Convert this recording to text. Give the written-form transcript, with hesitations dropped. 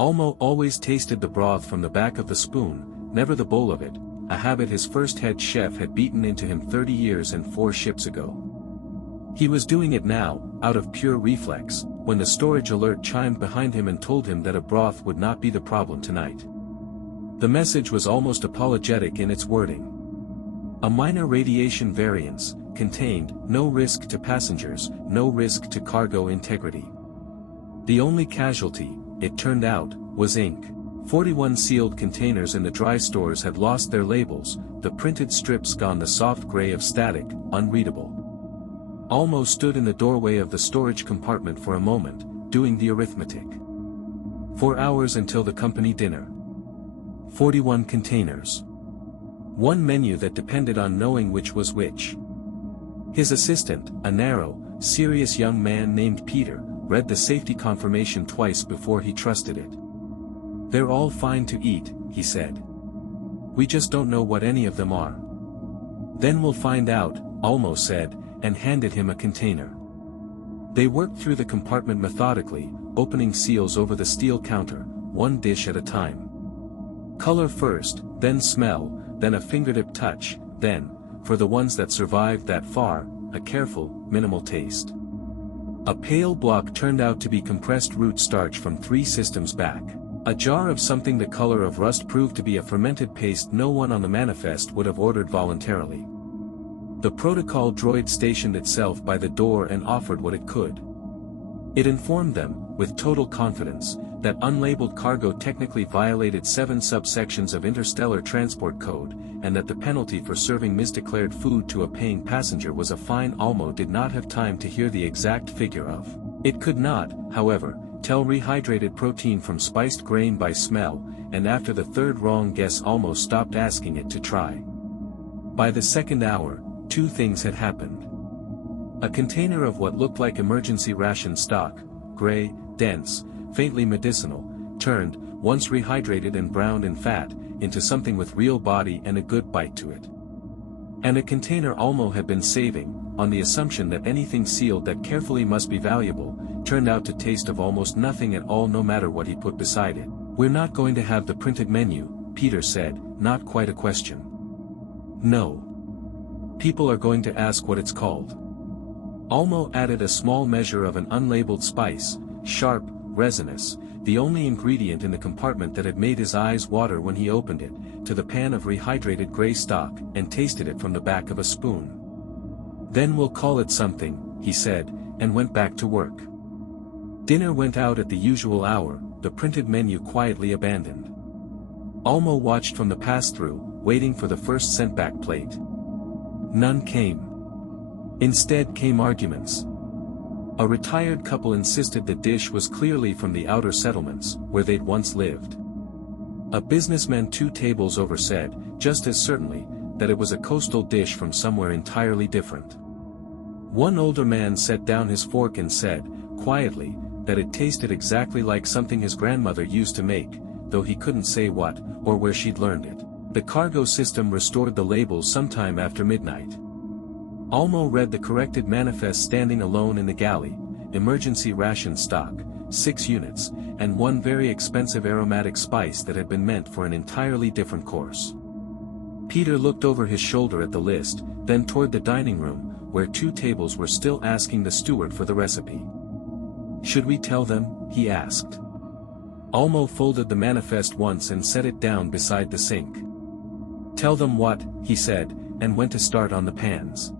Almo always tasted the broth from the back of the spoon, never the bowl of it, a habit his first head chef had beaten into him 30 years and 4 ships ago. He was doing it now, out of pure reflex, when the storage alert chimed behind him and told him that a broth would not be the problem tonight. The message was almost apologetic in its wording. A minor radiation variance, contained, no risk to passengers, no risk to cargo integrity. The only casualty, it turned out, was ink. 41 sealed containers in the dry stores had lost their labels, the printed strips gone the soft gray of static, unreadable. Almo stood in the doorway of the storage compartment for a moment, doing the arithmetic. 4 hours until the company dinner. 41 containers. One menu that depended on knowing which was which. His assistant, a narrow, serious young man named Peter, read the safety confirmation twice before he trusted it. "They're all fine to eat," he said. "We just don't know what any of them are." "Then we'll find out," Almo said, and handed him a container. They worked through the compartment methodically, opening seals over the steel counter, one dish at a time. Color first, then smell, then a fingertip touch, then, for the ones that survived that far, a careful, minimal taste. A pale block turned out to be compressed root starch from 3 systems back. A jar of something the color of rust proved to be a fermented paste no one on the manifest would have ordered voluntarily. The protocol droid stationed itself by the door and offered what it could. It informed them, with total confidence, that unlabeled cargo technically violated 7 subsections of Interstellar Transport Code, and that the penalty for serving misdeclared food to a paying passenger was a fine. Almo did not have time to hear the exact figure of. It could not, however, tell rehydrated protein from spiced grain by smell, and after the 3rd wrong guess Almo stopped asking it to try. By the 2nd hour, 2 things had happened. A container of what looked like emergency ration stock, gray, dense, faintly medicinal, turned, once rehydrated and browned in fat, into something with real body and a good bite to it. And a container Almo had been saving, on the assumption that anything sealed that carefully must be valuable, turned out to taste of almost nothing at all no matter what he put beside it. "We're not going to have the printed menu," Peter said, not quite a question. "No. People are going to ask what it's called." Almo added a small measure of an unlabeled spice, sharp, resinous, the only ingredient in the compartment that had made his eyes water when he opened it, to the pan of rehydrated gray stock, and tasted it from the back of a spoon. "Then we'll call it something," he said, and went back to work. Dinner went out at the usual hour, the printed menu quietly abandoned. Almo watched from the pass-through, waiting for the first sent-back plate. None came. Instead came arguments. A retired couple insisted the dish was clearly from the outer settlements, where they'd once lived. A businessman 2 tables over said, just as certainly, that it was a coastal dish from somewhere entirely different. One older man set down his fork and said, quietly, that it tasted exactly like something his grandmother used to make, though he couldn't say what, or where she'd learned it. The cargo system restored the labels sometime after midnight. Almo read the corrected manifest standing alone in the galley, emergency ration stock, 6 units, and 1 very expensive aromatic spice that had been meant for an entirely different course. Peter looked over his shoulder at the list, then toward the dining room, where 2 tables were still asking the steward for the recipe. "Should we tell them?" he asked. Almo folded the manifest once and set it down beside the sink. "Tell them what?" he said, and went to start on the pans.